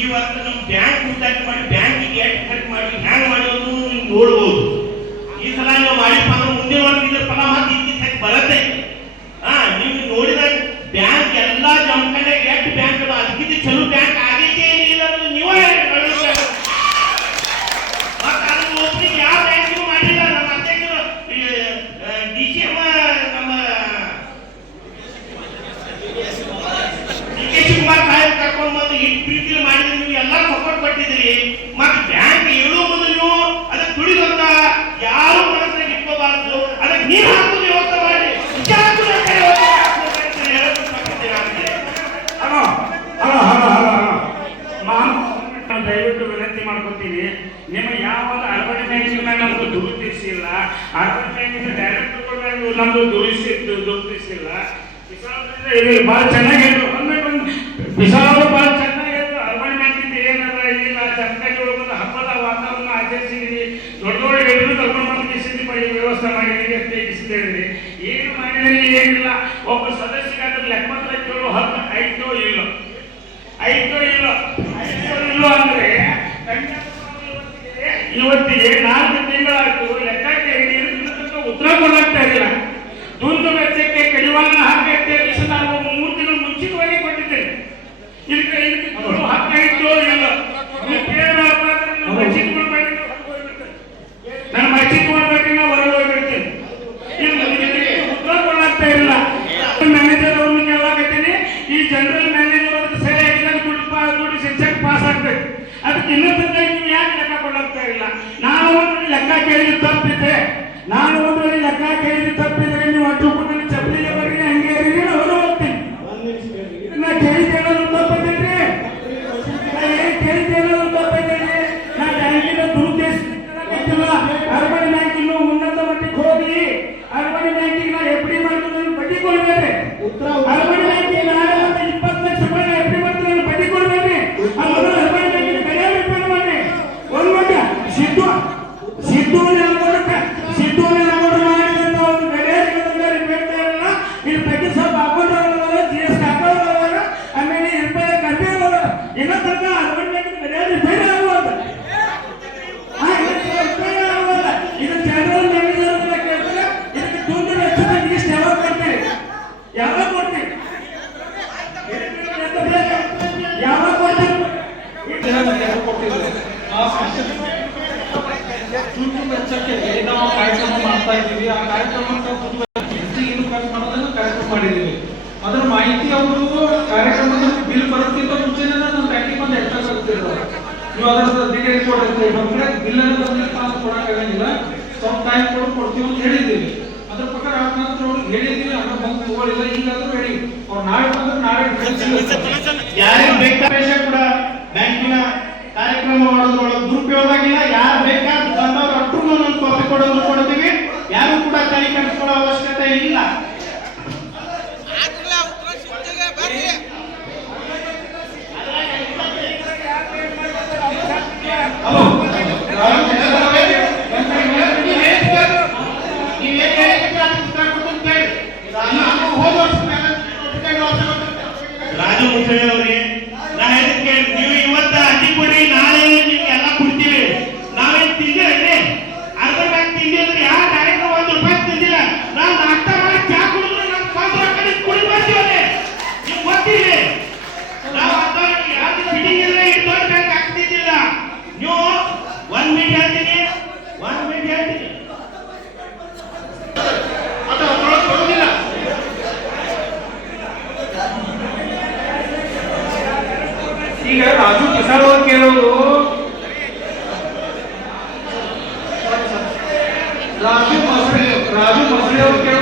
ಇವತ್ತು ನಮ್ಮ ಬ್ಯಾಂಕ್ ಮುಚ್ಚಾಟ ಮಾಡಿ ಬ್ಯಾಂಕಿಗೆ ಎಷ್ಟು ಖರ್ಚು ಮಾಡಿ ಹ್ಯಾಂಗ್ ಮಾಡಿದ್ರು ನೀವು ನೋಡ್ಬೋದು ಈ ಸಲ ನಾವು ಮಾಡಿ ಅಡ್ವರ್ಟೈಸ್ ಮೇಲೆ ನಮ್ದು ಗುರುತಿಸಿಲ್ಲ ಅಡ್ವರ್ಟೈಸ್ ಡೈರೆಕ್ಟ್ ತಗೊಂಡಾಗ ನಮ್ದು ಗುರುತಿಸಿದ್ದು ಗುರುತಿಸಿಲ್ಲ ಇಲ್ಲಿ ಭಾಳ ಚೆನ್ನಾಗಿ ಒಮ್ಮೆ ಬಂದು ಬಿಸಾಲು ಭಾಳ ಚೆನ್ನಾಗಿ ಹೇಳಿದ್ರು ಅರ್ಬನ್ ಬ್ಯಾಂಕಿಂದ ಏನದ ಇಲ್ಲ ಸರ್ಕಾರಿ ಒಳಗೊಂದು ಹಬ್ಬದ ವಾತಾವರಣ ಆಚರಿಸಿದ್ದೀವಿ ದೊಡ್ಡ ದೊಡ್ಡ ಹೇಳಿದ್ರು ಕರ್ಕೊಂಡು ಬಂದು ಕಿಸಿದ್ದಿ ಮಾಡಿ ವ್ಯವಸ್ಥೆ ಮಾಡಿದ್ದೀವಿ ಅಂತ ಏನು ಮನೆಯಲ್ಲಿ ಏನಿಲ್ಲ. ಒಬ್ಬ ಮಂದಿಗೆ ನಾಲ್ಕು ತಿಂಗಳಾಯ್ತು ಲೆಕ್ಕಕ್ಕೆ ಹಿಡಿದು ಉತ್ತರ ಕೊಡಾಗ್ತಾ ಇಲ್ಲ. ದುಂದು ವೆಚ್ಚಕ್ಕೆ ಕಡಿವಾಣ ಹಾಕಕ್ಕೆ ವಿಷ ನಾವು ಮೂರು ತಿಂಗಳು ಮುಂಚಿತವಾಗಿ ಕೊಟ್ಟಿದ್ದೇನೆ. ಇದಕ್ಕೆ ಇದಕ್ಕೆ ಹಕ್ಕ ಇತ್ತು ಇಲ್ಲ ಮಸೀದ್ ಕೊಡ್ಬೇಕು ನಾನು ಮಸೀದ್ ಕೊಡ್ಬೇಕಿನ್ನ ಹೊರಗೆ ಹೋಗ್ಬಿಡ್ತೀನಿ ಉತ್ತರ ಕೊಡಾಗ್ತಾ ಇಲ್ಲ. ಮ್ಯಾನೇಜರ್ ಅವ್ರನ್ನ ಕೇಳಾಕತ್ತೀನಿ ಈ ಜನರಲ್ ಮ್ಯಾನೇಜರ್ ಅವ್ರದ್ದು ಸರಿಯಾಗಿ ದುಡ್ಡು ದುಡ್ಡು ಪಾಸ್ ಆಗ್ಬೇಕು. ಅದಕ್ಕೆ ಇನ್ನೊಂದು ಕೇಳಿದ್ದು ತಪ್ಪಿದೆ ನಾನು ಯಾವಾಗ ಕೊಡ್ತೀವಿ ಯಾವಾಗ ಕೊಡ್ತೀವಿ ನಾವು ಕಾರ್ಯಕ್ರಮ ಮಾಡ್ತಾ ಇದ್ದೀವಿ ಆ ಕಾರ್ಯಕ್ರಮಕ್ಕೆ ಎಷ್ಟು ಏನು ಕಟ್? ಮಾಡೋದನ್ನು ಕಾರ್ಯಕ್ರಮ ಮಾಡಿದೀವಿ ಅದರ ಮಾಹಿತಿ ಅವರು ಕಾರ್ಯಕ್ರಮದಲ್ಲಿ ಬಿಲ್ ಬರೋಕ್ಕಿಂತ ಮುಂಚೆನೇ ನಾನು ಪ್ಯಾಕಿಂಗ್ ನೀವು ಅದರ ಡಿಟೇಲ್ ಕೊಡುತ್ತೆ ಮಕ್ಕಳಿಗೆ ಬಿಲ್ ಅನ್ನು ಯಾರಿಗೆ ಬೇಕು राजू मसले राजू मसले और क्या